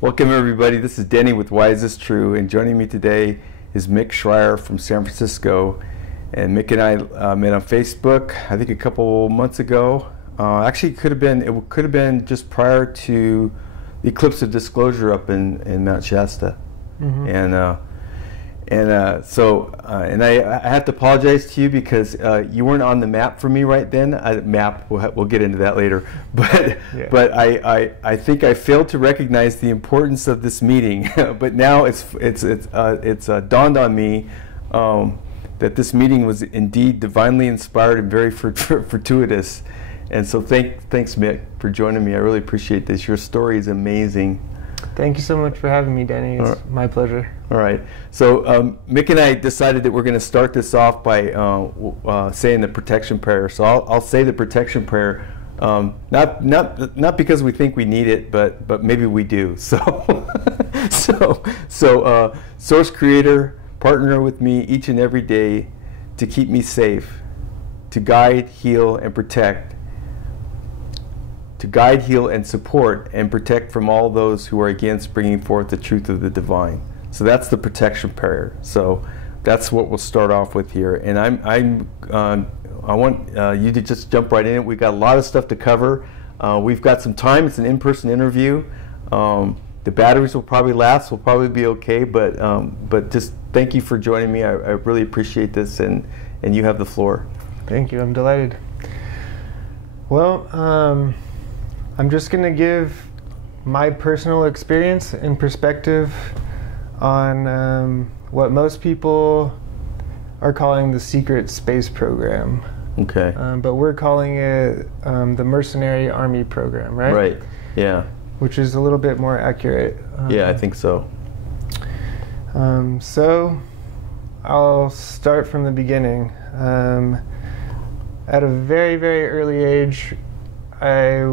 Welcome everybody, this is Denny with Why Is This True, and joining me today is Mick Schrier from San Francisco. And Mick and I met on Facebook, I think a couple months ago. Actually, it could have been just prior to the Eclipse of Disclosure up in Mount Shasta. Mm-hmm. And I have to apologize to you because you weren't on the map for me right then. We'll get into that later. But yeah. But I think I failed to recognize the importance of this meeting. But now it's dawned on me that this meeting was indeed divinely inspired and very fortuitous. And so thanks Mick for joining me. I really appreciate this. Your story is amazing. Thank you so much for having me, Denny. It's my pleasure. All right. So Mick and I decided that we're going to start this off by saying the protection prayer. So I'll say the protection prayer, not because we think we need it, but maybe we do. So Source Creator, partner with me each and every day to keep me safe, to guide, heal, and protect. To guide, heal, and support, and protect from all those who are against bringing forth the truth of the divine. So that's the protection prayer. So that's what we'll start off with here. And I want you to just jump right in it. We've got a lot of stuff to cover. We've got some time. It's an in-person interview. The batteries will probably last. We'll probably be okay. But just thank you for joining me. I really appreciate this, and you have the floor. Thank you. I'm delighted. Well, I'm just going to give my personal experience and perspective on what most people are calling the secret space program. Okay. But we're calling it the Mercenary Army Program, right? Right, yeah. Which is a little bit more accurate. Yeah, I think so. So I'll start from the beginning. At a very, very early age, I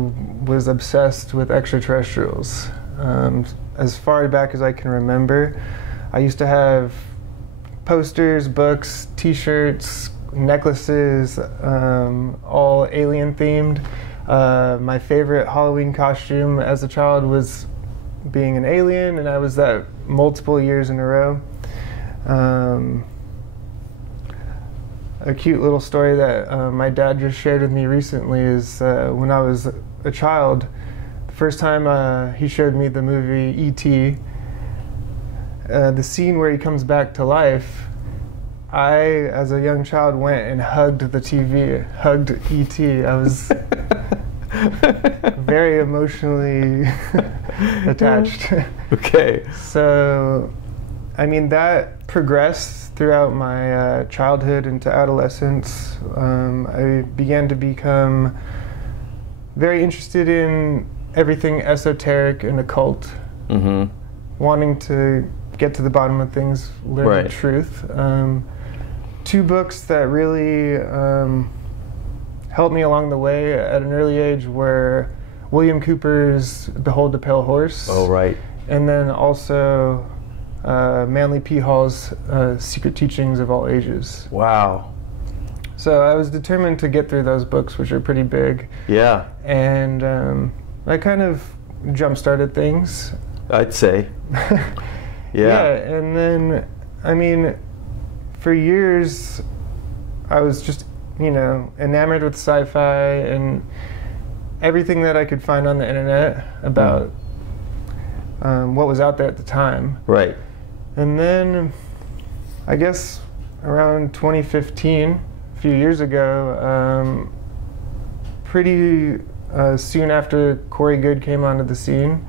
was obsessed with extraterrestrials. As far back as I can remember, I used to have posters, books, t-shirts, necklaces, all alien themed. My favorite Halloween costume as a child was being an alien, and I was that multiple years in a row. A cute little story that my dad just shared with me recently is when I was a child, the first time he showed me the movie E.T., the scene where he comes back to life, I, as a young child, went and hugged the TV, hugged E.T. I was very emotionally attached. Okay. So, I mean, that progressed throughout my childhood into adolescence. I began to become very interested in everything esoteric and occult, wanting to get to the bottom of things, learn the truth. Two books that really helped me along the way at an early age were William Cooper's Behold the Pale Horse. Oh, right. And then also Manly P. Hall's Secret Teachings of All Ages. Wow. So I was determined to get through those books, which are pretty big. Yeah. And I kind of jump-started things. I'd say. Yeah, and then, I mean, for years, I was just, enamored with sci-fi and everything that I could find on the internet about what was out there at the time. Right. And then, I guess around 2015, a few years ago, pretty soon after Corey Goode came onto the scene,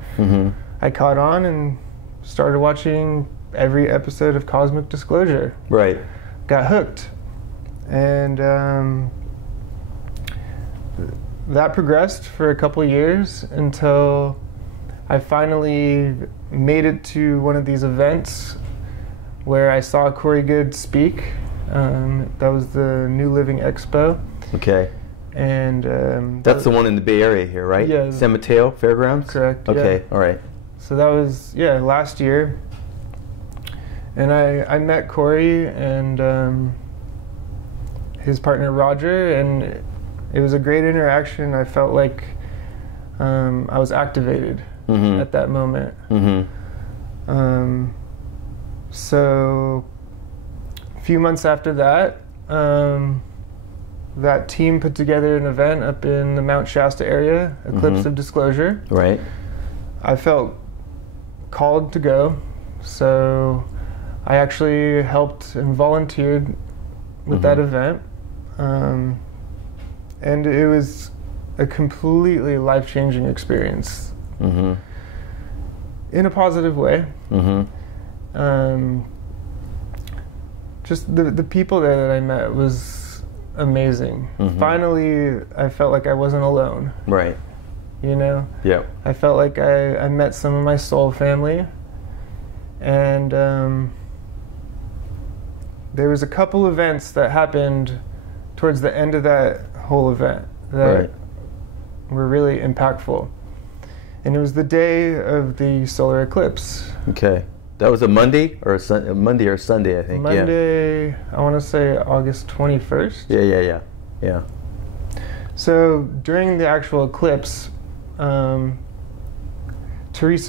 I caught on and started watching every episode of Cosmic Disclosure. Right. Got hooked. And that progressed for a couple years until I finally made it to one of these events where I saw Corey Goode speak. That was the New Living Expo. Okay. And that's the one in the Bay Area here, right? Yeah. San Mateo Fairgrounds? Correct. Okay, yeah. All right. So that was, last year. And I met Corey and his partner Roger, and it was a great interaction. I felt like I was activated. at that moment. So a few months after that, that team put together an event up in the Mount Shasta area, Eclipse of Disclosure. Right. I felt called to go, so I actually helped and volunteered with that event. And it was a completely life-changing experience in a positive way. Just the people there that I met was amazing. Finally, I felt like I wasn't alone. Right. You know? Yeah. I felt like I met some of my soul family. And there was a couple events that happened towards the end of that whole event that were really impactful. And it was the day of the solar eclipse. Okay. That was a Monday or a Monday or Sunday, I think. Monday, I want to say August 21st. Yeah. So during the actual eclipse, Teresa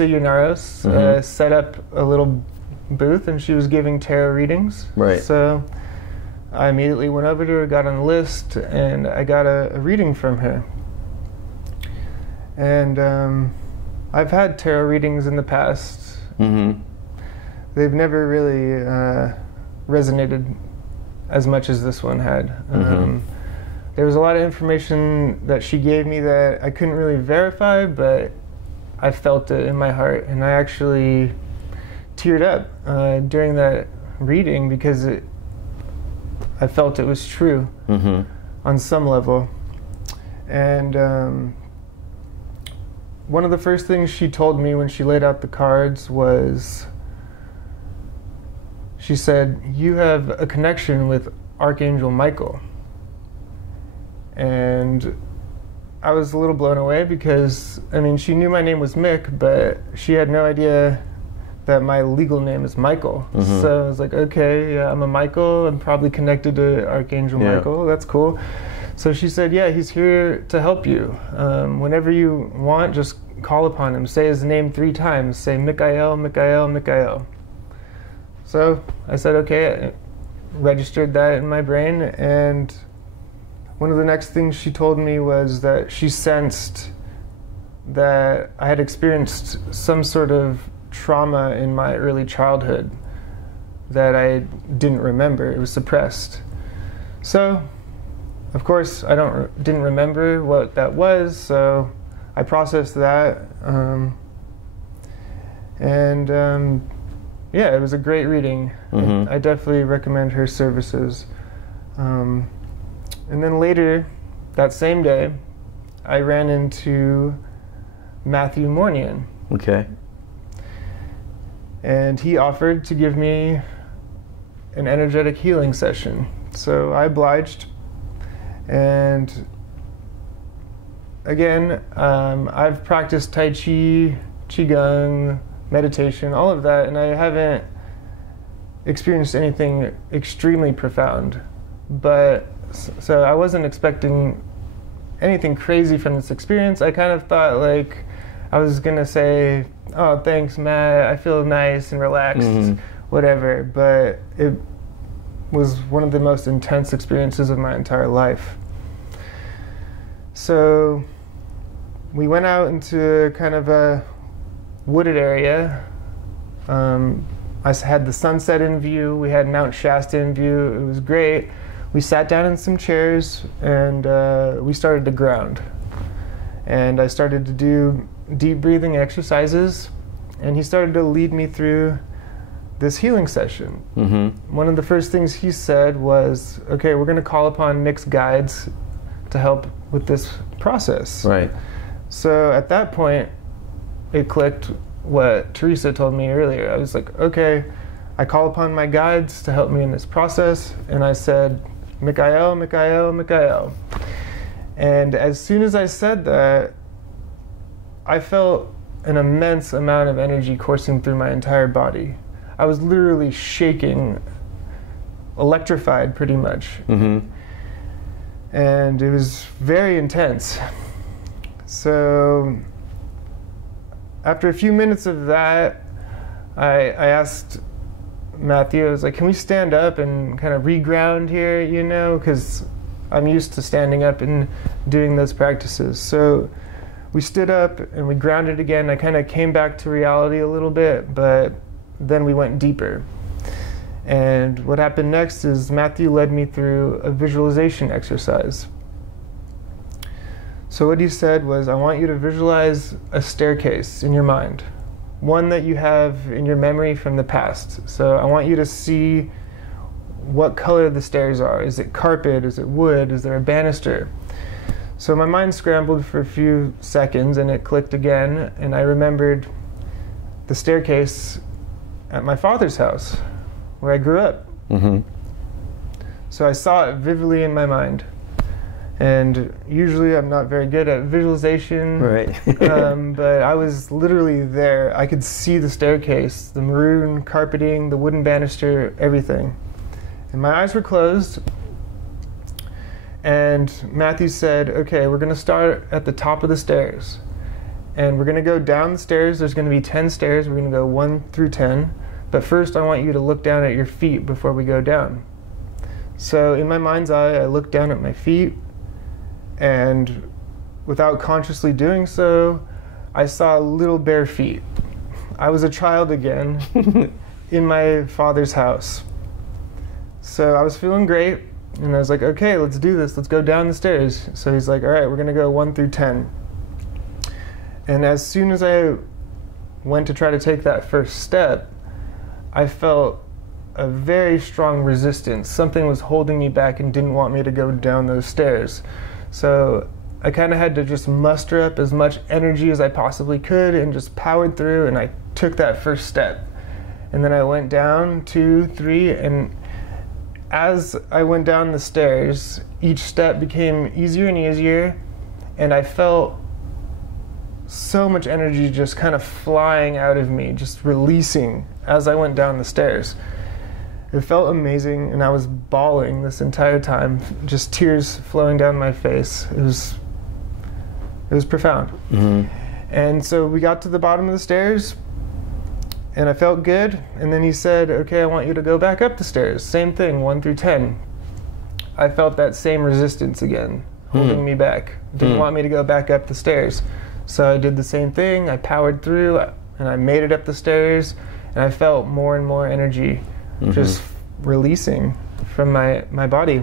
Yunaros set up a little booth, and she was giving tarot readings. Right. So I immediately went over to her, got on the list, and I got a reading from her. And I've had tarot readings in the past. They've never really resonated as much as this one had. There was a lot of information that she gave me that I couldn't really verify, but I felt it in my heart, and I actually teared up during that reading because I felt it was true on some level. And one of the first things she told me when she laid out the cards was, she said, "You have a connection with Archangel Michael." And I was a little blown away because, I mean, she knew my name was Mick, but she had no idea that my legal name is Michael. So I was like, okay, yeah, I'm a Michael. I'm probably connected to Archangel Michael. That's cool. So she said, yeah, he's here to help you. Whenever you want, just call upon him. Say his name 3 times. Say Michael, Michael, Michael. So I said, okay, I registered that in my brain, and one of the next things she told me was that she sensed that I had experienced some sort of trauma in my early childhood that I didn't remember. It was suppressed. So, of course, I didn't remember what that was, so I processed that. Yeah, it was a great reading. I definitely recommend her services. And then later, that same day, I ran into Matthew Mornian. Okay. And he offered to give me an energetic healing session. So I obliged. And again, I've practiced Tai Chi, Qigong, meditation, all of that, and I haven't experienced anything extremely profound. But so I wasn't expecting anything crazy from this experience. I kind of thought like I was gonna say, oh, thanks, Matt, I feel nice and relaxed, whatever. But it was one of the most intense experiences of my entire life. So we went out into kind of a wooded area. I had the sunset in view. We had Mount Shasta in view. It was great. We sat down in some chairs and we started to ground. And I started to do deep breathing exercises, and he started to lead me through this healing session. One of the first things he said was, okay, we're going to call upon Mick's guides to help with this process. Right. So at that point, it clicked what Teresa told me earlier. I was like, okay, I call upon my guides to help me in this process, and I said, Michael, Michael, Michael. And as soon as I said that, I felt an immense amount of energy coursing through my entire body. I was literally shaking, electrified pretty much. And it was very intense. So after a few minutes of that, I asked Matthew, I was like, can we stand up and kind of reground here, you know, because I'm used to standing up and doing those practices. So we stood up and we grounded again. I kind of came back to reality a little bit, but then we went deeper. And what happened next is Matthew led me through a visualization exercise. So what he said was, I want you to visualize a staircase in your mind, one that you have in your memory from the past. So I want you to see what color the stairs are. Is it carpet? Is it wood? Is there a banister? So my mind scrambled for a few seconds and it clicked again, and I remembered the staircase at my father's house where I grew up. Mm-hmm. So I saw it vividly in my mind. And usually I'm not very good at visualization, right. but I was literally there. I could see the staircase, the maroon carpeting, the wooden banister, everything. And my eyes were closed. And Matthew said, okay, we're going to start at the top of the stairs. And we're going to go down the stairs. There's going to be 10 stairs. We're going to go 1 through 10. But first I want you to look down at your feet before we go down. So in my mind's eye, I looked down at my feet. And without consciously doing so, I saw little bare feet. I was a child again in my father's house. So I was feeling great, and I was like, okay, let's do this. Let's go down the stairs. So he's like, all right, we're going to go 1 through 10. And as soon as I went to try to take that first step, I felt a very strong resistance. Something was holding me back and didn't want me to go down those stairs. So I kind of had to just muster up as much energy as I possibly could and just powered through, and I took that first step. And then I went down 2, 3, and as I went down the stairs, each step became easier and easier, and I felt so much energy just kind of flying out of me, just releasing as I went down the stairs. It felt amazing, and I was bawling this entire time, just tears flowing down my face. It was profound. Mm-hmm. And so we got to the bottom of the stairs, and I felt good. And then he said, okay, I want you to go back up the stairs. Same thing, 1 through 10. I felt that same resistance again, holding me back. Didn't want me to go back up the stairs. So I did the same thing. I powered through, and I made it up the stairs, and I felt more and more energy just releasing from my body.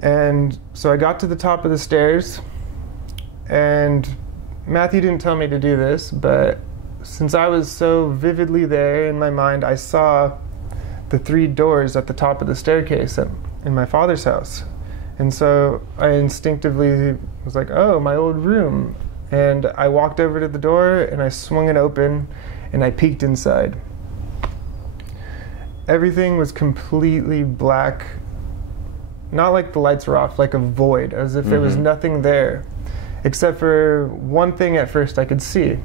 And so I got to the top of the stairs, and Matthew didn't tell me to do this, but since I was so vividly there in my mind, I saw the 3 doors at the top of the staircase in my father's house. And so I instinctively was like, oh, my old room. And I walked over to the door and I swung it open and I peeked inside. Everything was completely black, not like the lights were off, like a void, as if there was nothing there, except for one thing at first I could see.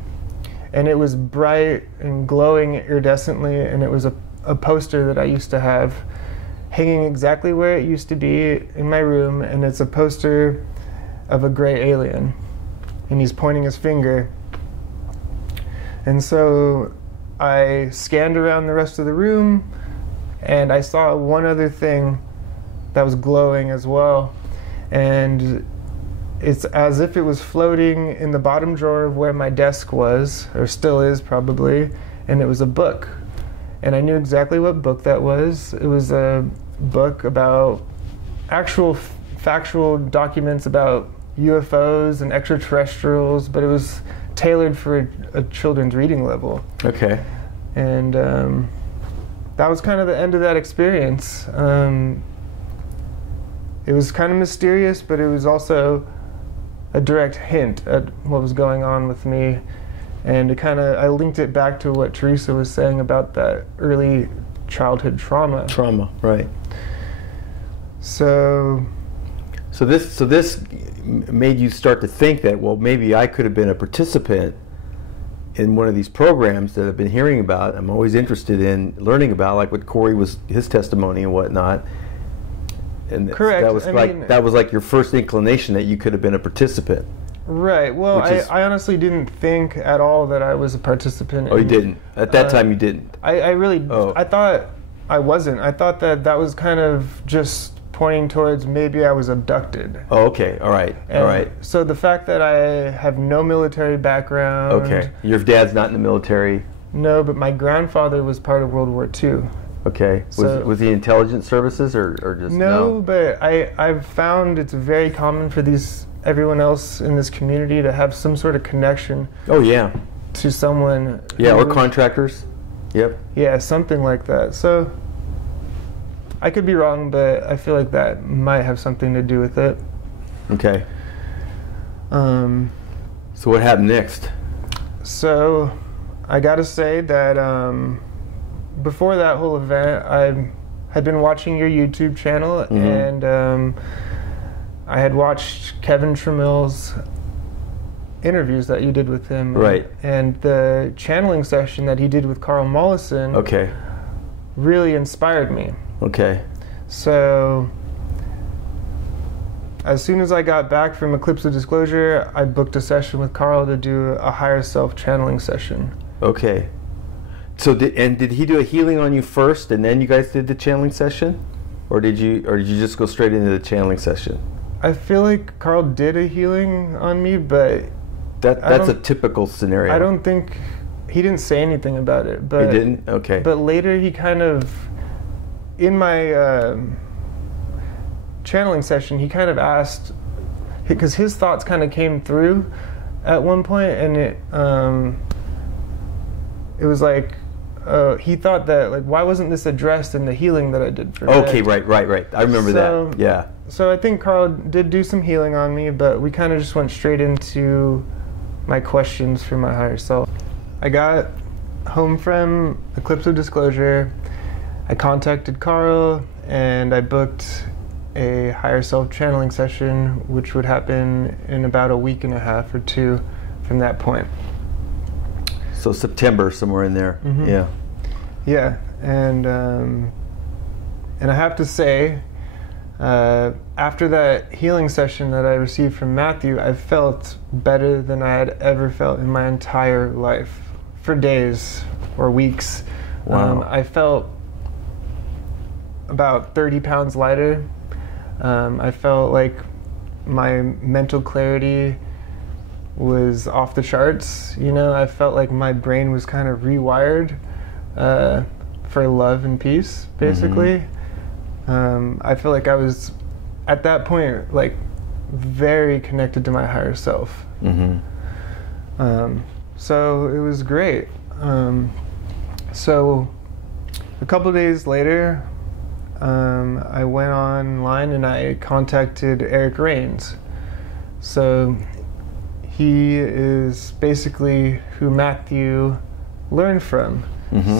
And it was bright and glowing iridescently, and it was a poster that I used to have hanging exactly where it used to be in my room, and it's a poster of a gray alien, and he's pointing his finger. And so I scanned around the rest of the room, and I saw one other thing that was glowing as well, and it's as if it was floating in the bottom drawer of where my desk was, or still is probably, and it was a book. And I knew exactly what book that was. It was a book about actual factual documents about UFOs and extraterrestrials, but it was tailored for a children's reading level. Okay. And that was kind of the end of that experience. It was kind of mysterious, but it was also a direct hint at what was going on with me. And I linked it back to what Teresa was saying about that early childhood trauma. Trauma, right. So this made you start to think that, well, maybe I could have been a participant in one of these programs that I've been hearing about. I'm always interested in learning about, like what Corey was, his testimony and whatnot. And correct. That was like your first inclination that you could have been a participant. Right. Well, I honestly didn't think at all that I was a participant. Oh, you didn't? At that time, you didn't? I really, I thought I wasn't. I thought that was kind of just pointing towards maybe I was abducted. Oh, okay. All right. And all right. So the fact that I have no military background. Okay. Your dad's not in the military? No, but my grandfather was part of World War II. Okay. Was he intelligence services or just no? But I've found it's very common for everyone else in this community to have some sort of connection. Oh, yeah. To someone. Yeah, or contractors. Yep. Yeah, something like that. So I could be wrong, but I feel like that might have something to do with it. Okay. So what happened next? So I gotta say that before that whole event, I had been watching your YouTube channel, and I had watched Kevin Tremill's interviews that you did with him. Right. And the channeling session that he did with Karl Mollison really inspired me. Okay. So as soon as I got back from Eclipse of Disclosure, I booked a session with Karl to do a higher self channeling session. Okay. So did he do a healing on you first, and then you guys did the channeling session, or did you just go straight into the channeling session? I feel like Karl did a healing on me, but that's a typical scenario. I don't think he didn't say anything about it. But he didn't. Okay. But later he kind of, in my channeling session, he kind of asked, because his thoughts kind of came through at one point, and it was like. He thought that, like, why wasn't this addressed in the healing that I did for him? Okay, right. I remember that, yeah. So I think Karl did do some healing on me, but we kind of just went straight into my questions for my higher self. I got home from Eclipse of Disclosure, I contacted Karl, and I booked a higher self channeling session, which would happen in about a week and a half or two from that point. So September, somewhere in there. Yeah. Yeah, and I have to say, after that healing session that I received from Matthew, I felt better than I had ever felt in my entire life, for days or weeks. Wow. I felt about 30 pounds lighter. I felt like my mental clarity was off the charts. You know, I felt like my brain was kind of rewired for love and peace, basically. I feel like I was, at that point, like, very connected to my higher self. So it was great. So a couple days later, I went online and I contacted Eric Rains. So he is basically who Matthew learned from.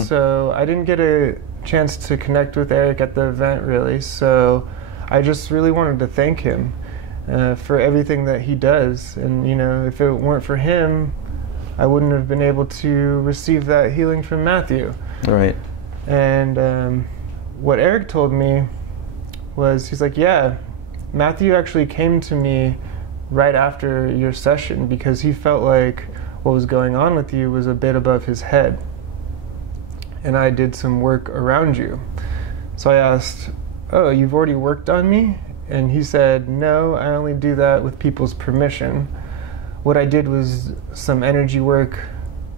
So I didn't get a chance to connect with Eric at the event, really. So I just really wanted to thank him for everything that he does. And, you know, if it weren't for him, I wouldn't have been able to receive that healing from Matthew. Right. And what Eric told me was, he's like, yeah, Matthew actually came to me right after your session because he felt like what was going on with you was a bit above his head. And I did some work around you. So I asked, oh, you've already worked on me? And he said, no, I only do that with people's permission. What I did was some energy work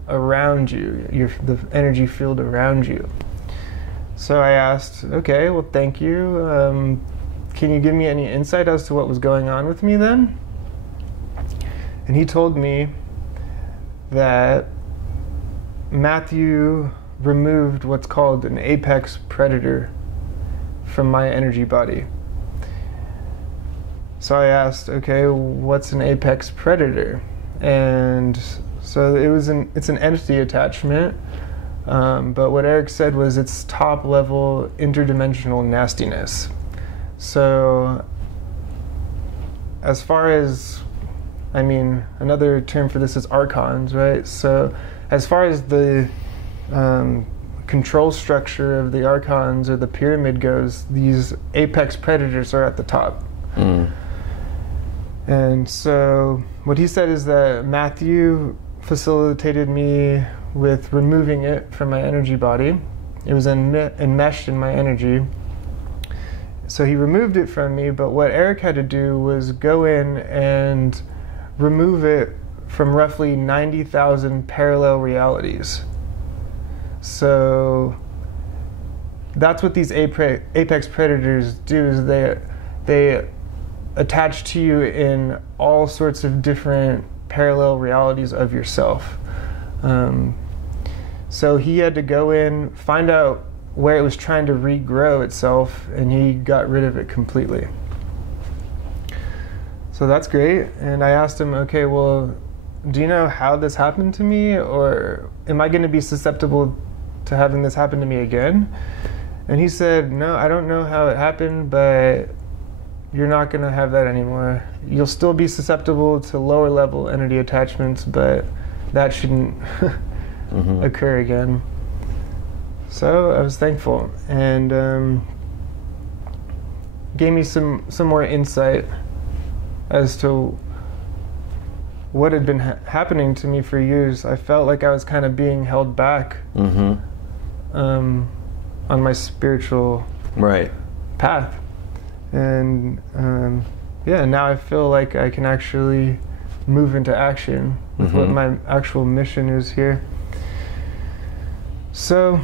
around you, the energy field around you. So I asked, okay, well, thank you. Can you give me any insight as to what was going on with me then? And he told me that Matthew removed what's called an apex predator from my energy body. So I asked, okay, what's an apex predator? And so it's an entity attachment, but what Eric said was it's top level interdimensional nastiness. So as far as, I mean, another term for this is archons, right? So as far as the control structure of the archons or the pyramid goes, these apex predators are at the top. And so what he said is that Matthew facilitated me with removing it from my energy body. It was enmeshed in my energy. So he removed it from me, but what Eric had to do was go in and remove it from roughly 90,000 parallel realities. So that's what these apex predators do, is they attach to you in all sorts of different parallel realities of yourself. So he had to go in, find out where it was trying to regrow itself, and he got rid of it completely. So that's great. And I asked him, okay, well, do you know how this happened to me, or am I going to be susceptible to having this happen to me again? And he said, no, I don't know how it happened, but you're not going to have that anymore. You'll still be susceptible to lower level entity attachments, but that shouldn't occur again. So I was thankful, and gave me some more insight as to what had been happening to me for years. I felt like I was kind of being held back on my spiritual path. And yeah, now I feel like I can actually move into action with what my actual mission is here. So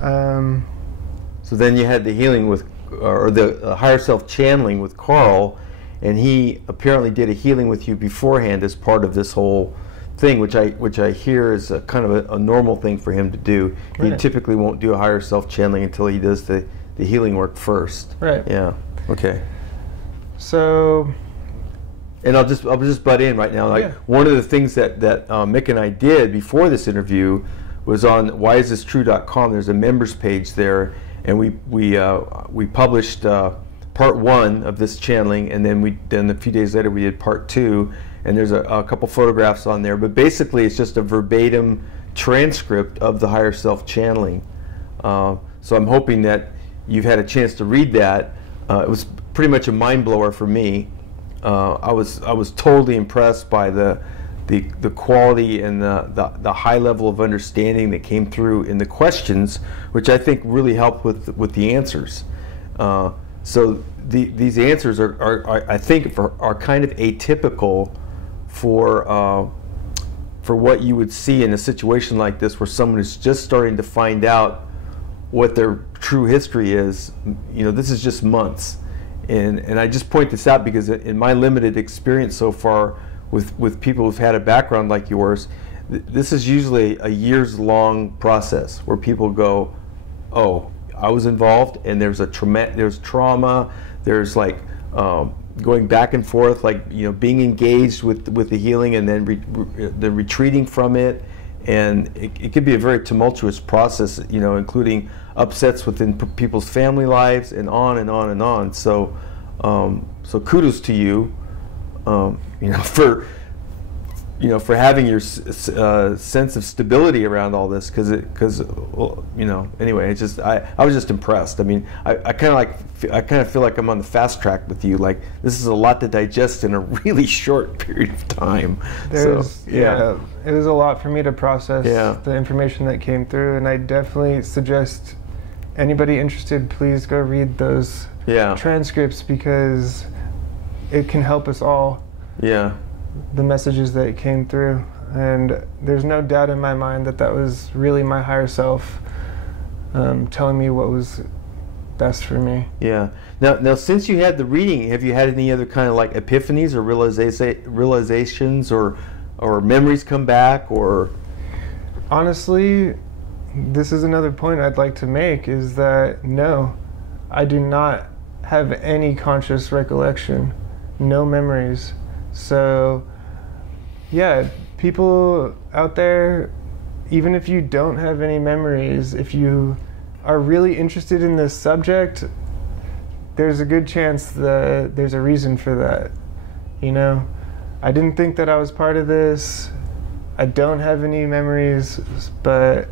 so then you had the healing with, or the higher self channeling with Karl, and he apparently did a healing with you beforehand as part of this whole thing, which I hear is a kind of a normal thing for him to do. Right. He typically won't do a higher self channeling until he does the healing work first. Right. Yeah. Okay. So. And I'll just butt in right now. Like one of the things that Mick and I did before this interview was on whyisthistrue.com. There's a members page there, and we published part 1 of this channeling, and then a few days later we did part 2, and there's a couple photographs on there. But basically, it's just a verbatim transcript of the higher self channeling. So I'm hoping that you've had a chance to read that. It was pretty much a mind blower for me. I was totally impressed by the quality and the high level of understanding that came through in the questions, which I think really helped with the answers. So these answers are I think are kind of atypical for what you would see in a situation like this, where someone is just starting to find out what their true history is. You know, this is just months. And I just point this out because in my limited experience so far with people who've had a background like yours, this is usually a years-long process where people go, oh, I was involved, and there's trauma, there's like going back and forth, like, you know, being engaged with the healing and then retreating from it, and it could be a very tumultuous process, you know, including upsets within people's family lives and on and on and on. So, so kudos to you, for having your sense of stability around all this, because anyway, it's just I was just impressed. I mean, I kind of feel like I'm on the fast track with you. Like, this is a lot to digest in a really short period of time. It was a lot for me to process, the information that came through, and I definitely suggest anybody interested, please go read those transcripts, because it can help us all. Yeah. The messages that came through, and there's no doubt in my mind that was really my higher self telling me what was best for me. Yeah. Now, since you had the reading, have you had any other kind of like epiphanies or realizations or memories come back? Or honestly, this is another point I'd like to make, is that no, I do not have any conscious recollection, no memories. So yeah, people out there, even if you don't have any memories, if you are really interested in this subject, there's a good chance that there's a reason for that. You know, I didn't think that I was part of this. I don't have any memories, but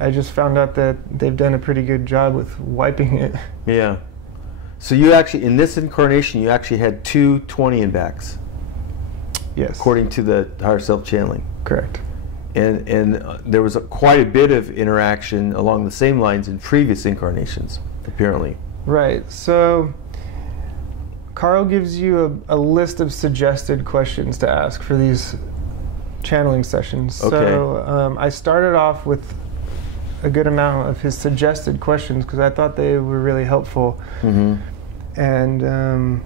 I just found out that they've done a pretty good job with wiping it. Yeah. So you actually, in this incarnation, you actually had 2 20 and backs. Yes. According to the higher self channeling. Correct. And there was quite a bit of interaction along the same lines in previous incarnations, apparently. Right. So Karl gives you a list of suggested questions to ask for these channeling sessions. Okay. So I started off with a good amount of his suggested questions because I thought they were really helpful. Mm-hmm. And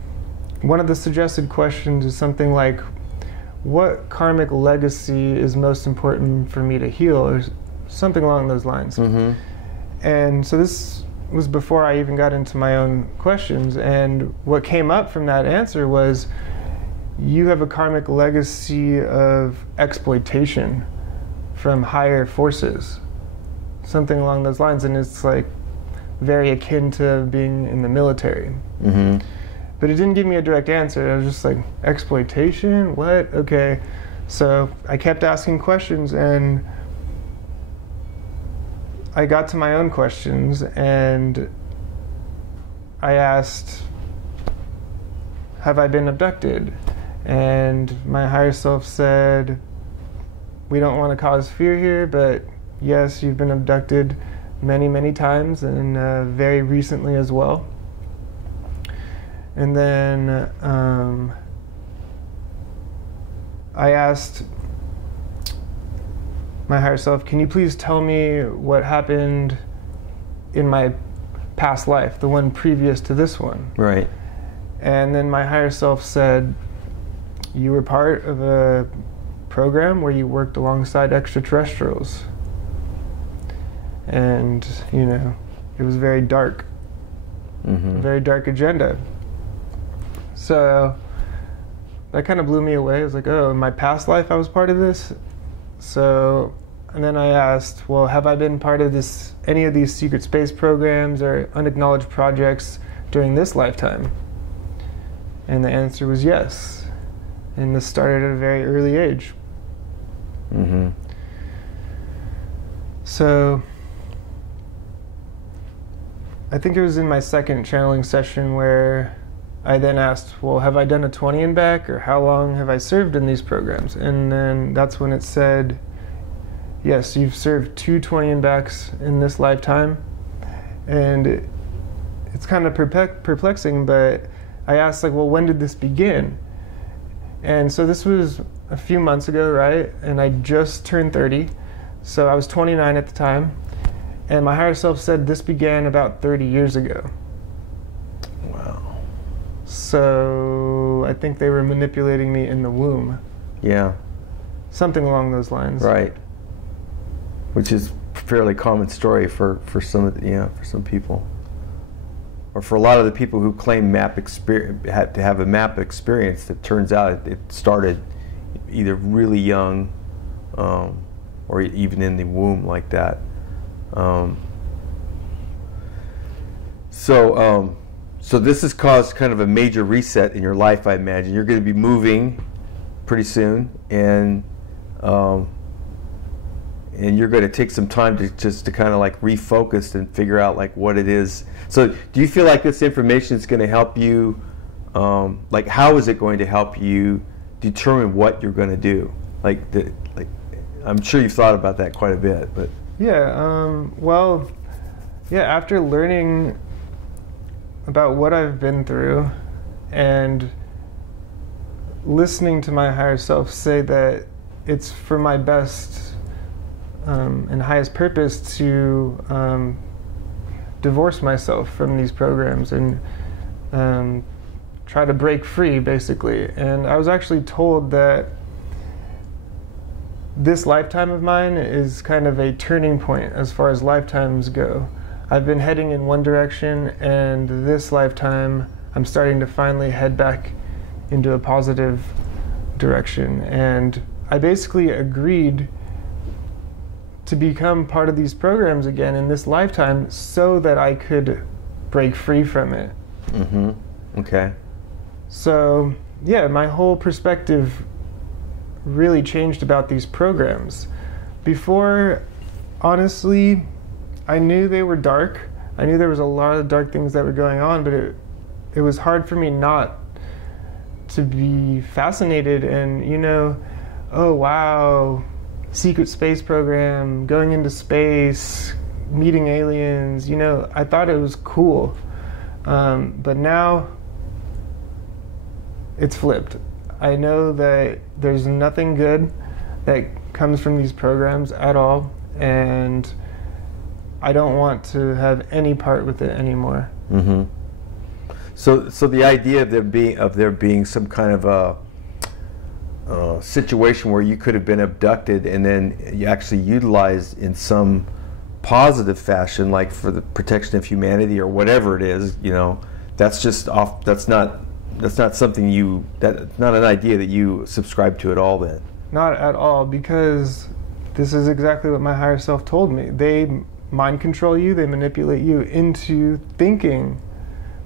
one of the suggested questions is something like, what karmic legacy is most important for me to heal, or something along those lines. Mm-hmm. And so this was before I even got into my own questions, and what came up from that answer was, you have a karmic legacy of exploitation from higher forces, something along those lines. And it's like very akin to being in the military. Mm-hmm. But it didn't give me a direct answer. I was just like, exploitation? What? Okay. So I kept asking questions, and I got to my own questions, and I asked, have I been abducted? And my higher self said, we don't want to cause fear here, but yes, you've been abducted many, many times, and very recently as well. And then I asked my higher self, can you please tell me what happened in my past life, the one previous to this one? Right. And then my higher self said, you were part of a program where you worked alongside extraterrestrials. And, you know, it was very dark, Mm-hmm. a very dark agenda. So that kind of blew me away. I was like, oh, in my past life I was part of this? So, and then I asked, well, have I been part of this, any of these secret space programs or unacknowledged projects during this lifetime? And the answer was yes. And this started at a very early age. Mm-hmm. So I think it was in my second channeling session where I then asked, well, have I done a 20 and back, or how long have I served in these programs? And then that's when it said, yes, you've served 2 20 and backs in this lifetime. And it's kind of perplexing, but I asked, like, well, when did this begin? And so this was a few months ago, right? And I just turned 30, so I was 29 at the time. And my higher self said this began about 30 years ago. Wow. So I think they were manipulating me in the womb. Yeah. Something along those lines. Right. Which is a fairly common story for some of the, for some people. Or for a lot of the people who claim had to have a map experience, it turns out it started either really young or even in the womb like that. So this has caused kind of a major reset in your life, I imagine. You're going to be moving pretty soon, and you're going to take some time to kind of like refocus and figure out like what it is. So do you feel like this information is going to help you, like how is it going to help you determine what you're going to do? Like I'm sure you've thought about that quite a bit, but. Yeah, well, yeah, after learning about what I've been through and listening to my higher self say that it's for my best and highest purpose to divorce myself from these programs and try to break free, basically. And I was actually told that this lifetime of mine is kind of a turning point as far as lifetimes go. I've been heading in one direction, and this lifetime I'm starting to finally head back into a positive direction. And I basically agreed to become part of these programs again in this lifetime so that I could break free from it. Mm-hmm. Okay. So, yeah, my whole perspective really changed about these programs. Before, honestly, I knew they were dark. I knew there was a lot of dark things that were going on, but it was hard for me not to be fascinated and, you know, oh wow, secret space program, going into space, meeting aliens, you know, I thought it was cool. But now it's flipped. I know that there's nothing good that comes from these programs at all, and I don't want to have any part with it anymore. Mm-hmm. So the idea of there being some kind of a situation where you could have been abducted and then you actually utilized in some positive fashion, like for the protection of humanity or whatever it is, you know, that's just off. That's not something that's not an idea that you subscribe to at all. Then. Not at all, because this is exactly what my higher self told me. They mind control you, they manipulate you into thinking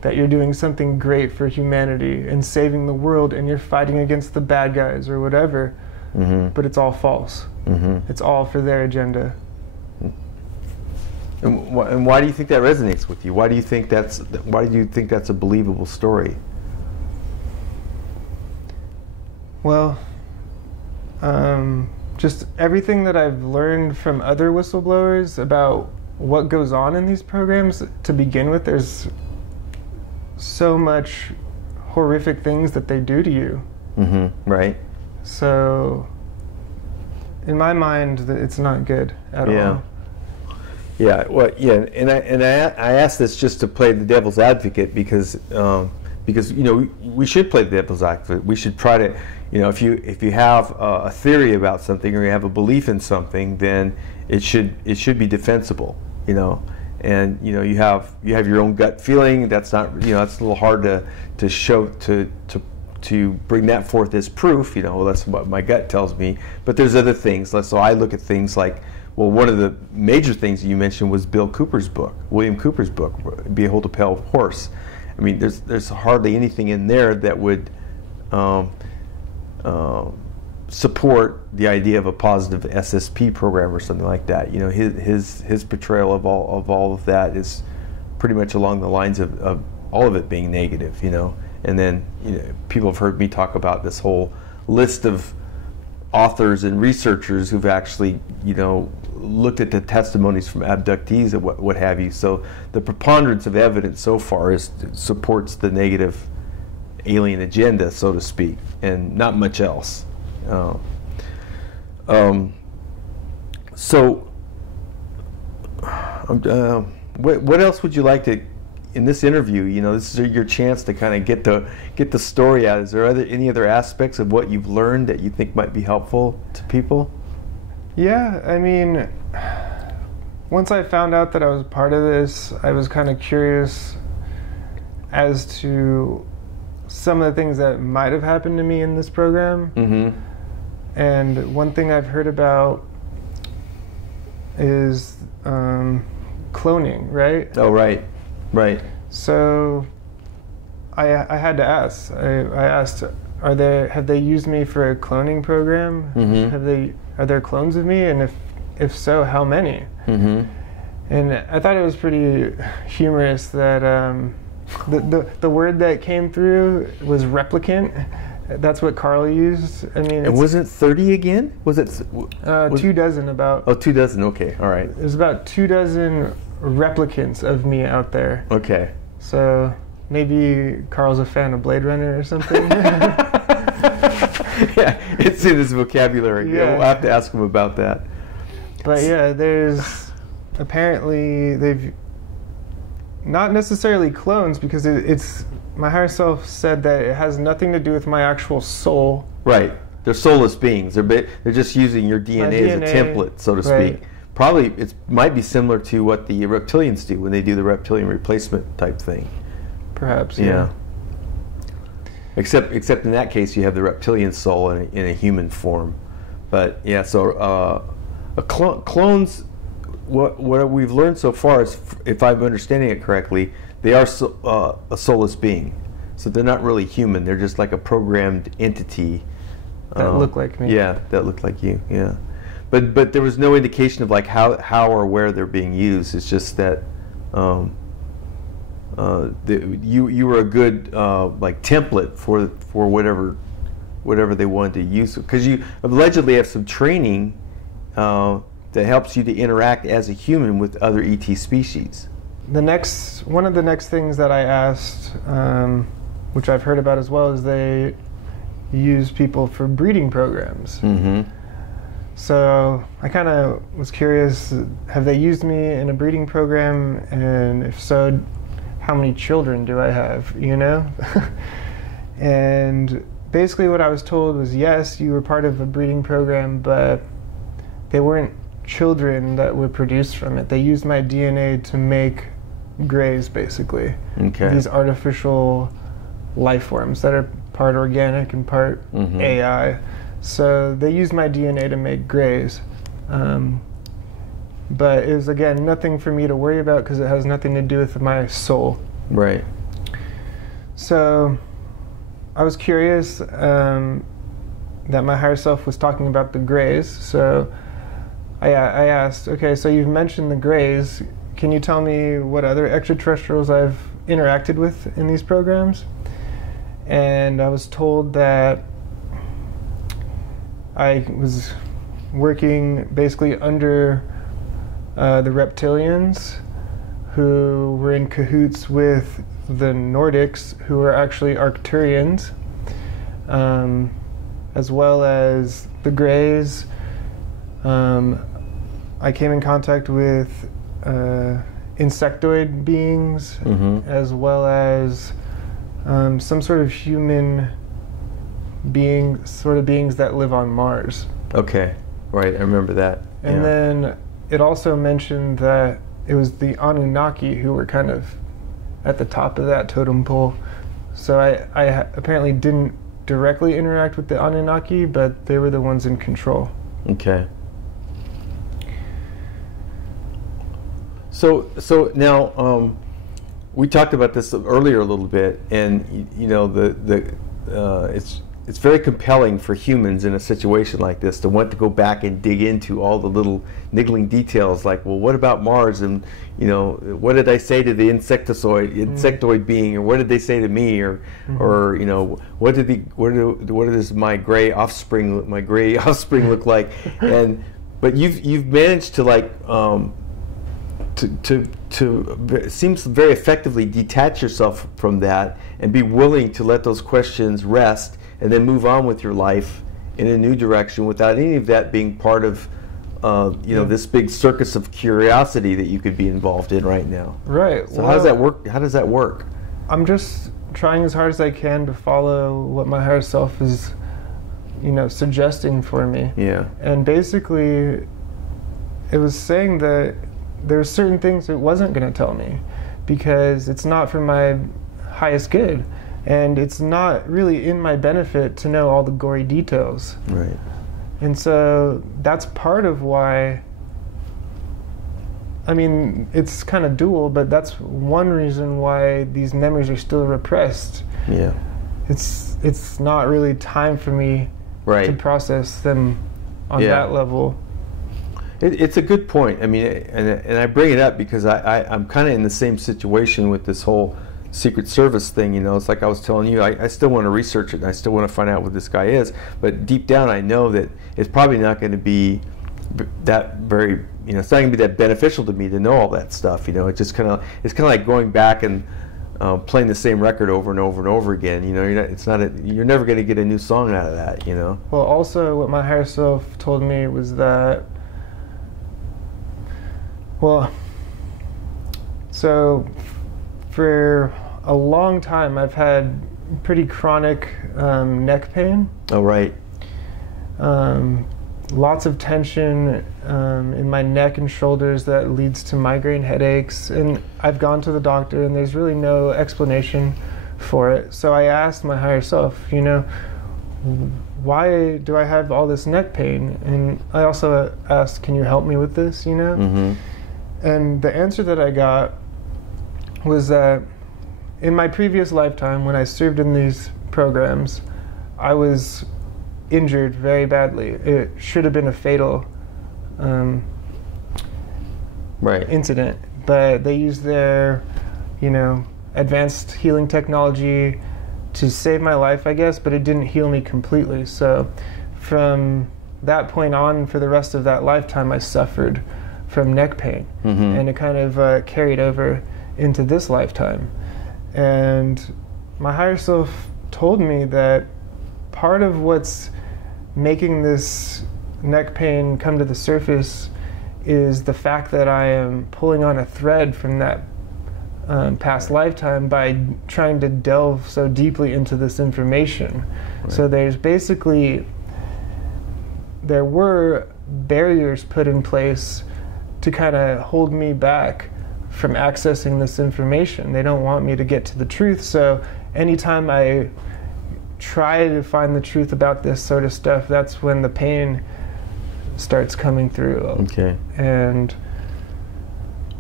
that you're doing something great for humanity and saving the world and you're fighting against the bad guys or whatever. Mm-hmm. But it's all false. Mm-hmm. It's all for their agenda. And why do you think that resonates with you? Why do you think that's a believable story? Well, just everything that I've learned from other whistleblowers about what goes on in these programs. To begin with, there's so much horrific things that they do to you. Mm-hmm. Right. So, in my mind, it's not good at all. Yeah. Well, yeah, and I asked this just to play the devil's advocate because you know we should play the devil's advocate. We should try to, you know, if you have a theory about something or you have a belief in something, then it should be defensible, you know. And you know you have your own gut feeling. That's not, you know, it's a little hard to show to bring that forth as proof. You know, well, that's what my gut tells me. But there's other things. So I look at things like, well, one of the major things you mentioned was William Cooper's book, Behold a Pale Horse. I mean, there's hardly anything in there that would support the idea of a positive SSP program or something like that. You know, his portrayal of all of that is pretty much along the lines of all of it being negative. You know, and then, you know, people have heard me talk about this whole list of authors and researchers who've actually, you know, looked at the testimonies from abductees and what have you. So the preponderance of evidence so far supports the negative alien agenda, so to speak, and not much else. What else would you like to, in this interview? You know, this is your chance to kind of get the story out. Is there any other aspects of what you've learned that you think might be helpful to people? Yeah, I mean, once I found out that I was part of this, I was kind of curious as to some of the things that might have happened to me in this program. Mm-hmm. And one thing I've heard about is cloning, right? Oh, right. So I had to ask. I asked, have they used me for a cloning program? Mm-hmm. Are there clones of me? And if so, how many? Mm-hmm. And I thought it was pretty humorous that the word that came through was replicant. That's what Karl used. I mean, and wasn't 30 again? Was it 24 about? Oh, 24. Okay, all right. There's about 24 replicants of me out there. Okay. So maybe Karl's a fan of Blade Runner or something. Yeah, it's in his vocabulary. Yeah. We'll have to ask him about that. But yeah, there's apparently they've not necessarily clones, because it's my higher self said that it has nothing to do with my actual soul. Right. They're soulless beings. They're just using your DNA as a template, so to speak. Right. Probably it might be similar to what the reptilians do when they do the reptilian replacement type thing. Perhaps, yeah. Except in that case, you have the reptilian soul in a human form. But yeah, so clones. What we've learned so far is, if I'm understanding it correctly, they are a soulless being. So they're not really human. They're just like a programmed entity. That look like me. Yeah, that look like you. Yeah, but there was no indication of like how or where they're being used. It's just that you were a good like template for whatever they wanted to use, because you allegedly have some training that helps you to interact as a human with other ET species. One of the next things that I asked, which I've heard about as well, is they use people for breeding programs. Mm-hmm. So I kind of was curious, have they used me in a breeding program, and if so, how many children do I have, you know? And basically what I was told was, yes, you were part of a breeding program, but they weren't children that were produced from it. They used my DNA to make grays, basically. Okay. These artificial life forms that are part organic and part Mm-hmm. AI. So they used my DNA to make grays. But it was, again, nothing for me to worry about because it has nothing to do with my soul. Right. So I was curious that my higher self was talking about the grays. So I asked, okay, so you've mentioned the grays. Can you tell me what other extraterrestrials I've interacted with in these programs? And I was told that I was working basically under the reptilians, who were in cahoots with the Nordics, who were actually Arcturians, as well as the Greys. I came in contact with insectoid beings, Mm-hmm. as well as some sort of human beings that live on Mars. Okay. Right. I remember that. And Yeah. then it also mentioned that it was the Anunnaki who were kind of at the top of that totem pole. So I apparently didn't directly interact with the Anunnaki, but they were the ones in control. Okay. So now we talked about this earlier a little bit, and you know it's very compelling for humans in a situation like this to want to go back and dig into all the little niggling details, like, well, what about Mars, and you know, what did I say to the insectoid being, or what did they say to me, or or you know, what does my gray offspring look like? And but you've managed to like it seems very effectively detach yourself from that and be willing to let those questions rest and then move on with your life in a new direction without any of that being part of you know, this big circus of curiosity that you could be involved in right now. Right. So how does that work? How does that work? I'm just trying as hard as I can to follow what my higher self is, you know, suggesting for me. Yeah. And basically, it was saying that there's certain things it wasn't going to tell me because it's not for my highest good, and it's not really in my benefit to know all the gory details. Right. And so that's part of why, I mean, it's kind of dual, but that's one reason why these memories are still repressed. Yeah. It's not really time for me Right. to process them on that level. It's a good point. I mean, and I bring it up because I'm kind of in the same situation with this whole Secret Service thing. You know, it's like I was telling you, I still want to research it, and I still want to find out what this guy is. But deep down, I know that it's probably not going to be that very, you know, it's not going to be that beneficial to me to know all that stuff. You know, it's kind of like going back and playing the same record over and over and over again. You know, you're never going to get a new song out of that. You know. Well, also, what my higher self told me was that. Well, so for a long time I've had pretty chronic neck pain. Oh, right. Lots of tension in my neck and shoulders that leads to migraine headaches. And I've gone to the doctor and there's really no explanation for it. So I asked my higher self, you know, why do I have all this neck pain? And I also asked, can you help me with this, you know? Mm-hmm. And the answer that I got was that in my previous lifetime, when I served in these programs, I was injured very badly. It should have been a fatal Right. incident, but they used their, you know, advanced healing technology to save my life, I guess, but it didn't heal me completely. So from that point on, for the rest of that lifetime, I suffered from neck pain, and it kind of carried over into this lifetime. And my higher self told me that part of what's making this neck pain come to the surface is the fact that I am pulling on a thread from that past lifetime by trying to delve so deeply into this information. Right. So there were barriers put in place to kind of hold me back from accessing this information. They don't want me to get to the truth, so anytime I try to find the truth about this sort of stuff, that's when the pain starts coming through. Okay. And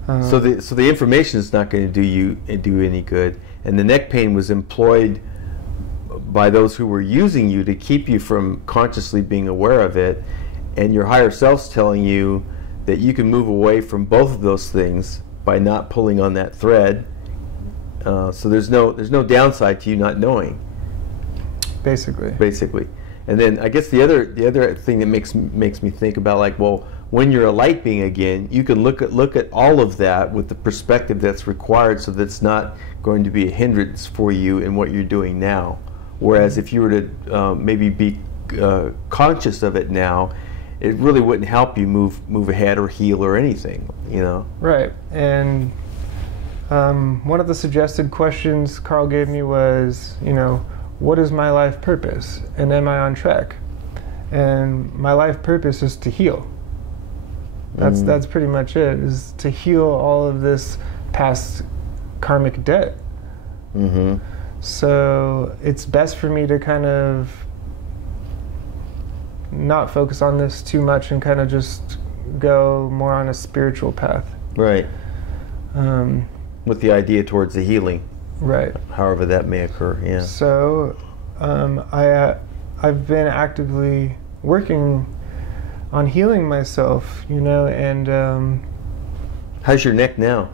so the information is not going to do any good, and the neck pain was employed by those who were using you to keep you from consciously being aware of it, and your higher self's telling you that you can move away from both of those things by not pulling on that thread. So there's no downside to you not knowing. Basically. And then I guess the other thing that makes me think about, like, well, when you're a light being again, you can look at all of that with the perspective that's required, so that's not going to be a hindrance for you in what you're doing now. Whereas if you were to maybe be conscious of it now, it really wouldn't help you move ahead or heal or anything, you know? Right. And one of the suggested questions Karl gave me was, what is my life purpose, and am I on track? And my life purpose is to heal. That's pretty much it, is to heal all of this past karmic debt. So it's best for me to kind of not focus on this too much and kind of just go more on a spiritual path. Right. With the idea towards the healing. Right. However that may occur, yeah. So I've been actively working on healing myself, and how's your neck now?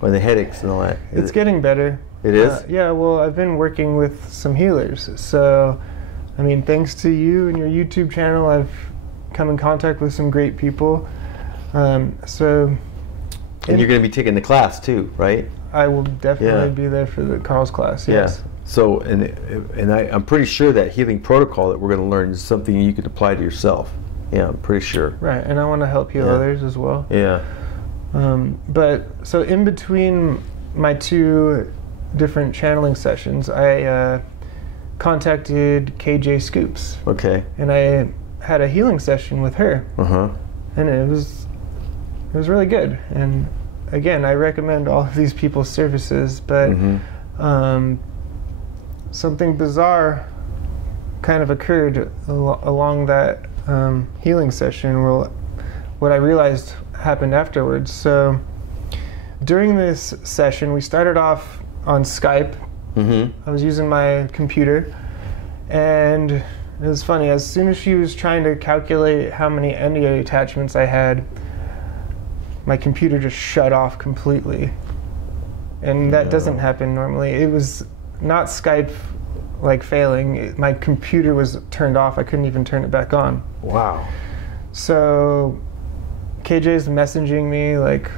Or the headaches and all that? It's getting better. It is? Yeah, well, I've been working with some healers. So, I mean, thanks to you and your YouTube channel, I've come in contact with some great people. And you're going to be taking the class too, right? I will definitely be there for the Karl's class, yes. Yeah. So, and I'm pretty sure that healing protocol that we're going to learn is something you could apply to yourself. Yeah, I'm pretty sure. Right, and I want to help heal others as well. Yeah. But, so in between my two different channeling sessions, I contacted KJ Scoops. Okay. And I had a healing session with her. And it was really good. And again, I recommend all of these people's services, but something bizarre kind of occurred along that healing session, what I realized happened afterwards. So during this session, we started off on Skype. I was using my computer, and it was funny, as soon as she was trying to calculate how many NDA attachments I had, my computer just shut off completely. And that doesn't happen normally. It was not Skype like failing. My computer was turned off. I couldn't even turn it back on. Wow. So KJ's messaging me like,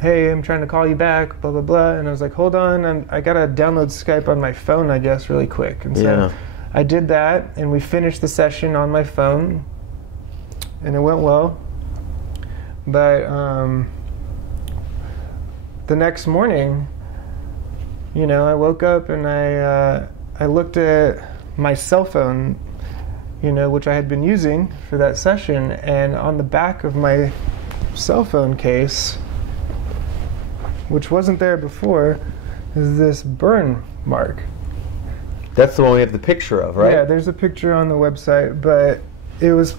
hey, I'm trying to call you back, blah, blah, blah. And I was like, hold on, I gotta download Skype on my phone, I guess, really quick. And so I did that, and we finished the session on my phone, and it went well. But the next morning, I woke up and I looked at my cell phone, which I had been using for that session, and on the back of my cell phone case, which wasn't there before, is this burn mark. That's the one we have the picture of, right? Yeah, there's a picture on the website, but it was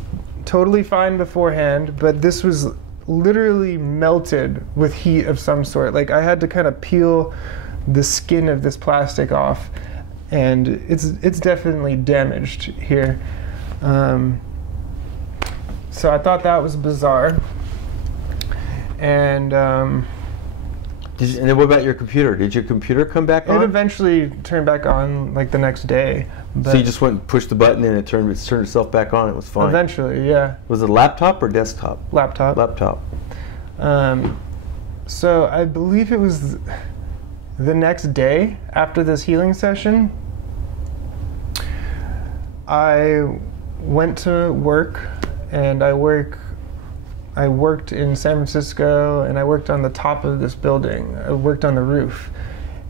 totally fine beforehand, but this was literally melted with heat of some sort. Like, I had to kind of peel the skin of this plastic off, and it's definitely damaged here. So I thought that was bizarre. And And then what about your computer? Did your computer come back on? It eventually turned back on like the next day. But so you just went and pushed the button and it turned itself back on. It was fine. Eventually, yeah. Was it a laptop or desktop? Laptop. Laptop. So I believe it was the next day after this healing session. I went to work, and I worked in San Francisco, and I worked on the top of this building. I worked on the roof,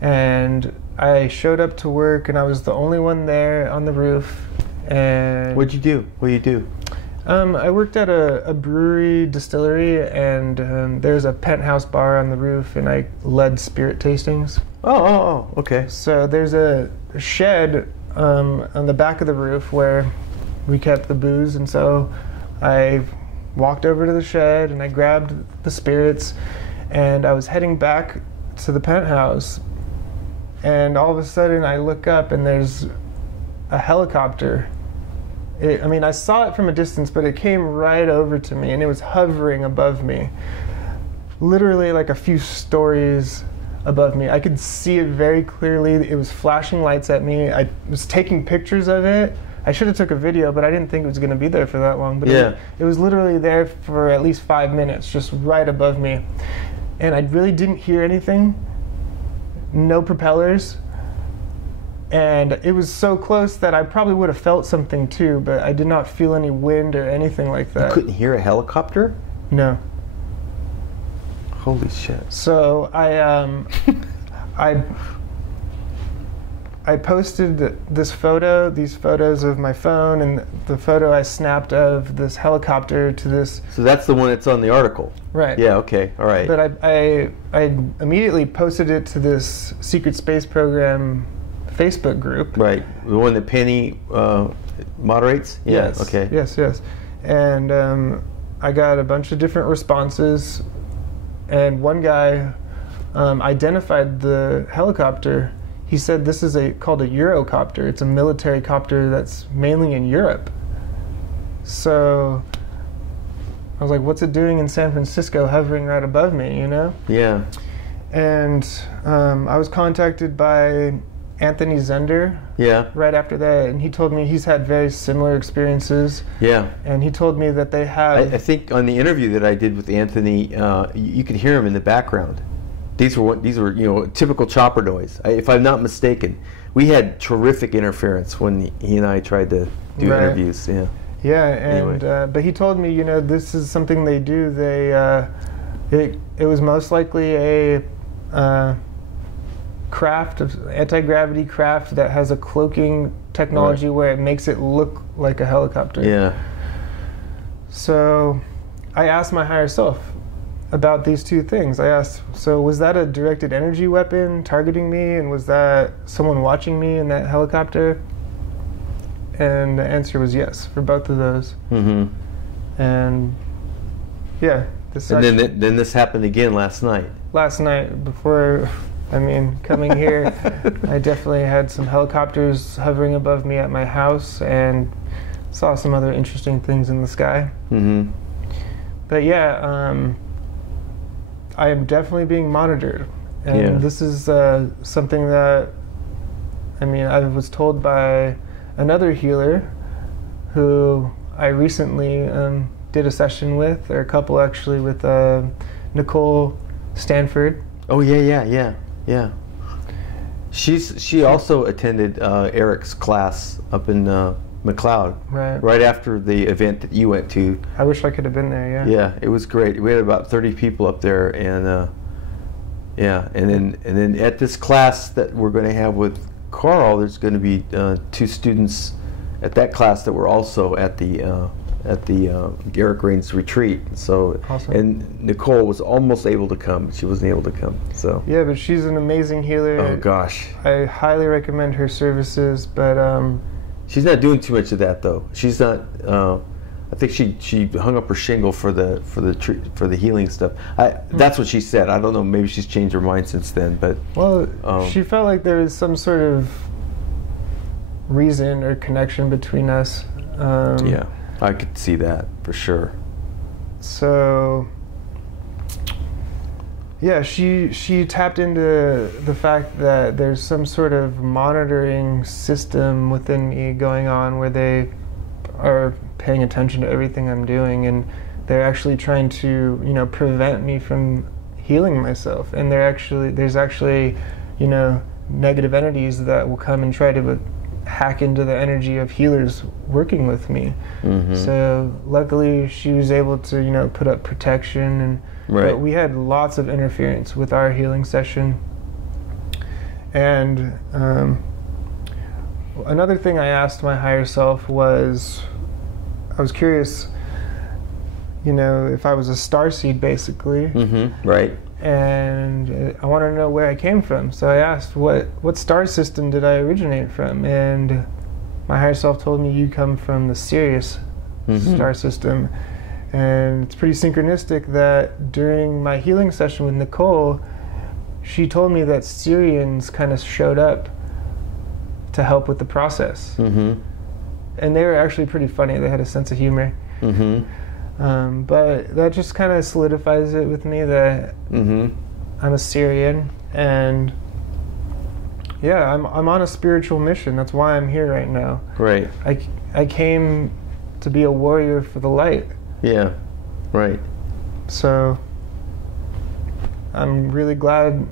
and I showed up to work, and I was the only one there on the roof. And what'd you do? What do you do? I worked at a brewery distillery, and there's a penthouse bar on the roof, and I led spirit tastings. Oh, okay. So there's a shed on the back of the roof where we kept the booze, and so I walked over to the shed and I grabbed the spirits, and I was heading back to the penthouse, and all of a sudden I look up and there's a helicopter. I saw it from a distance, but it came right over to me, and it was hovering above me, literally like a few stories above me. I could see it very clearly. It was flashing lights at me. I was taking pictures of it. I should have took a video, but I didn't think it was going to be there for that long. But yeah. It was literally there for at least 5 minutes, just right above me. And I really didn't hear anything. No propellers. And it was so close that I probably would have felt something too, but I did not feel any wind or anything like that. You couldn't hear a helicopter? No. Holy shit. So I posted these photos of my phone, and the photo I snapped of this helicopter to this. So that's the one that's on the article? Right. Yeah, okay, all right. But I immediately posted it to this Secret Space Program Facebook group. Right, the one that Penny moderates? Yeah, yes. Okay. Yes. And I got a bunch of different responses, and one guy identified the helicopter. He said this is called a Eurocopter. It's a military copter that's mainly in Europe. So I was like, what's it doing in San Francisco hovering right above me, you know? Yeah. And I was contacted by Anthony Zender. Yeah. Right after that, and he told me he's had very similar experiences. Yeah. And he told me that they have. I think on the interview that I did with Anthony, you could hear him in the background. These were typical chopper noise. If I'm not mistaken, we had terrific interference when he and I tried to do interviews. Yeah. Yeah, and Anyway. but he told me, this is something they do. They it was most likely a craft of anti-gravity craft that has a cloaking technology where it makes it look like a helicopter. Yeah. So I asked my higher self about these two things. I asked, so was that a directed energy weapon targeting me, and was that someone watching me in that helicopter? And the answer was yes for both of those. Mm-hmm. And yeah, then this happened again last night. Last night, before coming here, I definitely had some helicopters hovering above me at my house, and saw some other interesting things in the sky. Mm-hmm. But yeah, I am definitely being monitored, and this is something that I was told by another healer who I recently did a session with, or a couple actually, with Nicole Stanford. Oh yeah. She also attended Eric's class up in McCloud. Right after the event that you went to. I wish I could have been there. Yeah. Yeah, it was great. We had about 30 people up there, and and then at this class that we're going to have with Karl, there's going to be 2 students at that class that were also at the Eric Rain's retreat. So awesome. And Nicole was almost able to come, but she wasn't able to come. So yeah, but she's an amazing healer. Oh gosh, I highly recommend her services. But she's not doing too much of that though. She's not. I think she hung up her shingle for the healing stuff. That's what she said. I don't know. Maybe she's changed her mind since then. But she felt like there was some sort of reason or connection between us. Yeah, I could see that for sure. So Yeah, she tapped into the fact that there's some sort of monitoring system within me going on where they are paying attention to everything I'm doing, and they're actually trying to, you know, prevent me from healing myself. And there's actually, you know, negative entities that will come and try to hack into the energy of healers working with me. So luckily she was able to, you know, put up protection, and but we had lots of interference with our healing session. And another thing I asked my higher self was, I was curious, you know, if I was a starseed, basically. Right. And I wanted to know where I came from. So I asked, what star system did I originate from? And my higher self told me, you come from the Sirius star system. And it's pretty synchronistic that during my healing session with Nicole, she told me that Sirians kind of showed up to help with the process. And they were actually pretty funny. They had a sense of humor. But that just kind of solidifies it with me that I'm a Syrian, and yeah, I'm on a spiritual mission. That's why I'm here right now. Right. I came to be a warrior for the light. Yeah. Right. So I'm really glad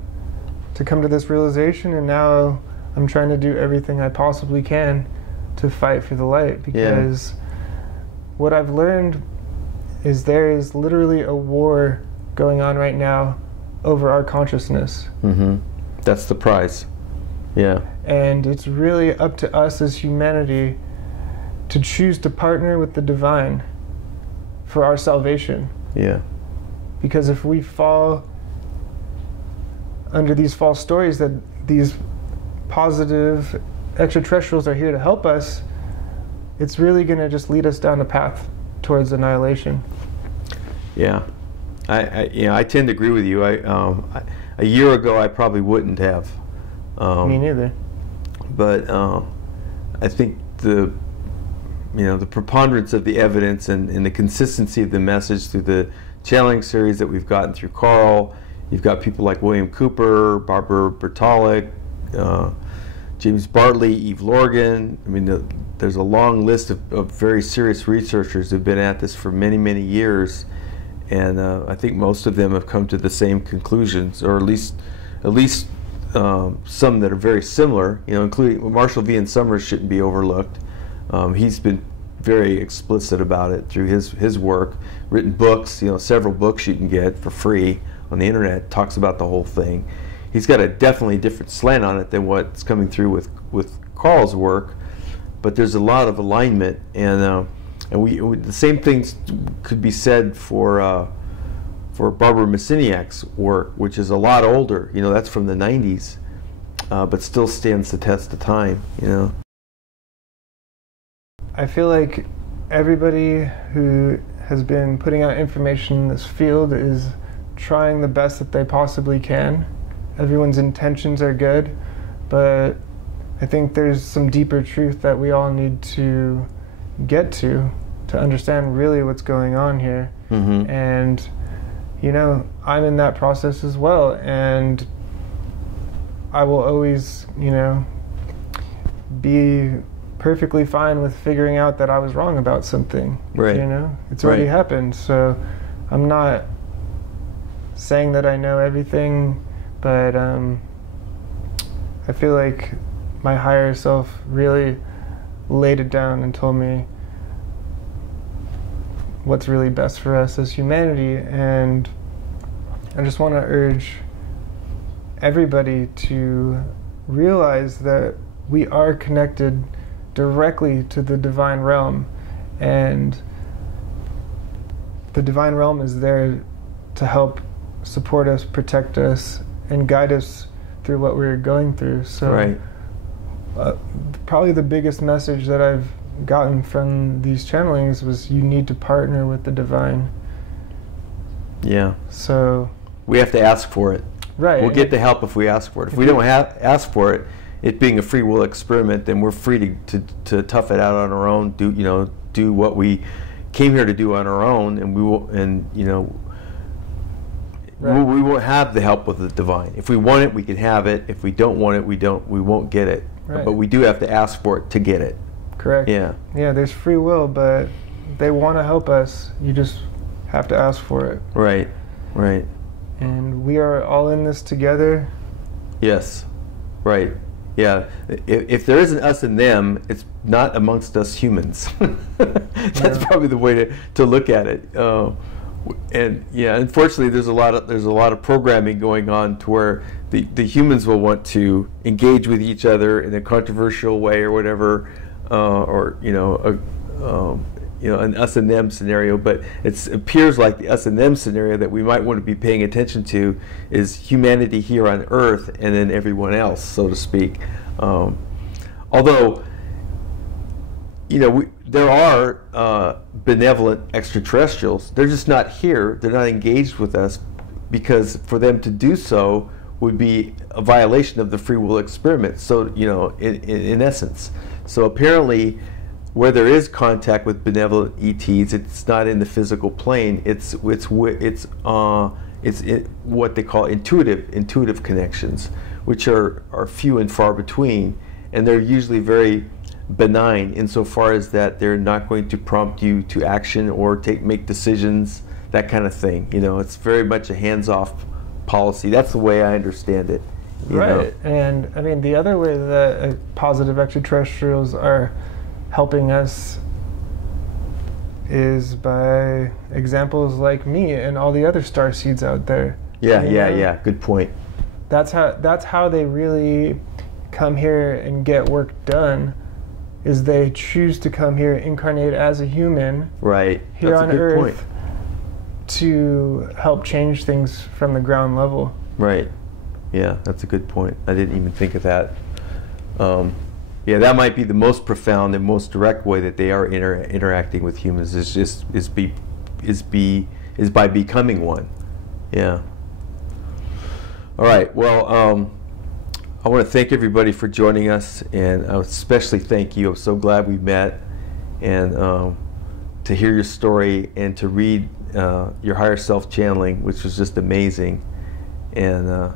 to come to this realization, and now I'm trying to do everything I possibly can to fight for the light, because what I've learned is there is literally a war going on right now over our consciousness. That's the prize. Yeah. And it's really up to us as humanity to choose to partner with the divine for our salvation. Yeah. Because if we fall under these false stories that these positive extraterrestrials are here to help us, it's really going to just lead us down a path towards annihilation. Yeah, I tend to agree with you. A year ago I probably wouldn't have. Me neither. But I think the preponderance of the evidence and the consistency of the message through the channeling series that we've gotten through Karl. You've got people like William Cooper, Barbara Bertalik, James Bartley, Eve Lorgan. I mean, there's a long list of very serious researchers who've been at this for many, many years, and I think most of them have come to the same conclusions, or at least some that are very similar. You know, including Marshall V. and Summers shouldn't be overlooked. He's been very explicit about it through his work, written books. You know, several books you can get for free on the internet, talks about the whole thing. He's got a definitely different slant on it than what's coming through with Karl's work, but there's a lot of alignment, and we the same things could be said for Barbara Messiniak's work, which is a lot older. You know, that's from the 90s, but still stands the test of time. You know, I feel like everybody who has been putting out information in this field is trying the best that they possibly can. Everyone's intentions are good, but I think there's some deeper truth that we all need to get to understand really what's going on here. And you know, I'm in that process as well, and I will always, you know, be perfectly fine with figuring out that I was wrong about something. Right. You know, it's already happened, so I'm not saying that I know everything, but I feel like my higher self really laid it down and told me what's really best for us as humanity. And I just want to urge everybody to realize that we are connected directly to the divine realm, and the divine realm is there to help support us, protect us, and guide us through what we're going through. So probably the biggest message that I've gotten from these channelings was, you need to partner with the divine. Yeah. So we have to ask for it. Right. We'll get the help if we ask for it. If we don't ask for it, it being a free will experiment, then we're free to tough it out on our own. Do what we came here to do on our own, and we will. And you know, Right. We won't have the help of the divine. If we want it, we can have it. If we don't want it, we won't get it. Right. But we do have to ask for it to get it. Correct. Yeah. Yeah, there's free will, but they want to help us. You just have to ask for it. Right. Right. And we are all in this together. Yes. Right. Yeah. If there is an us and them, it's not amongst us humans. That's probably the way to look at it. And yeah, unfortunately, there's a lot of programming going on to where the humans will want to engage with each other in a controversial way or whatever, or an us and them scenario. But it appears like the us and them scenario that we might want to be paying attention to is humanity here on Earth and then everyone else, so to speak. Although, there are benevolent extraterrestrials. They're just not here. They're not engaged with us, because for them to do so would be a violation of the free will experiment. So, in essence. So apparently, where there is contact with benevolent ETs, it's not in the physical plane. It's what they call intuitive connections, which are few and far between, and they're usually very benign insofar as that they're not going to prompt you to action or make decisions, that kind of thing. It's very much a hands-off policy. That's the way I understand it. Right. And I mean, the other way that positive extraterrestrials are helping us is by examples like me and all the other starseeds out there. Yeah. Good point. That's how they really come here and get work done. Is they choose to come here, incarnate as a human, right, here on Earth, to help change things from the ground level. Right. Yeah, that's a good point. I didn't even think of that. Yeah, that might be the most profound and most direct way that they are interacting with humans. Is by becoming one. Yeah. All right. Well. I want to thank everybody for joining us, and I especially thank you. I'm so glad we met, and to hear your story and to read your higher self channeling, which was just amazing. And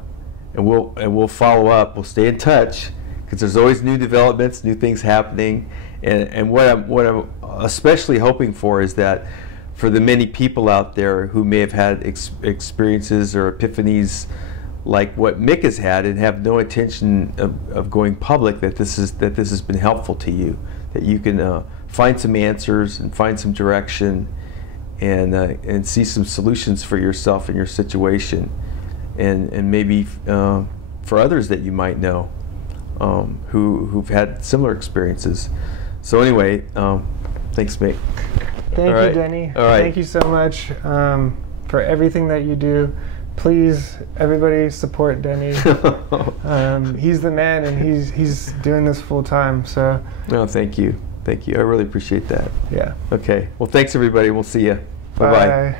we'll follow up. We'll stay in touch, because there's always new developments, new things happening. And what I'm especially hoping for is that for the many people out there who may have had experiences or epiphanies like what Mick has had and have no intention of going public, that this has been helpful to you, that you can find some answers and find some direction, and see some solutions for yourself and your situation, and maybe for others that you might know who've had similar experiences. So anyway, thanks, Mick. Thank you, Denny. All right. Thank you so much for everything that you do. Please, everybody, support Denny. He's the man, and he's doing this full time. So. No, thank you. I really appreciate that. Yeah. Okay. Well, thanks everybody. We'll see you. Bye bye.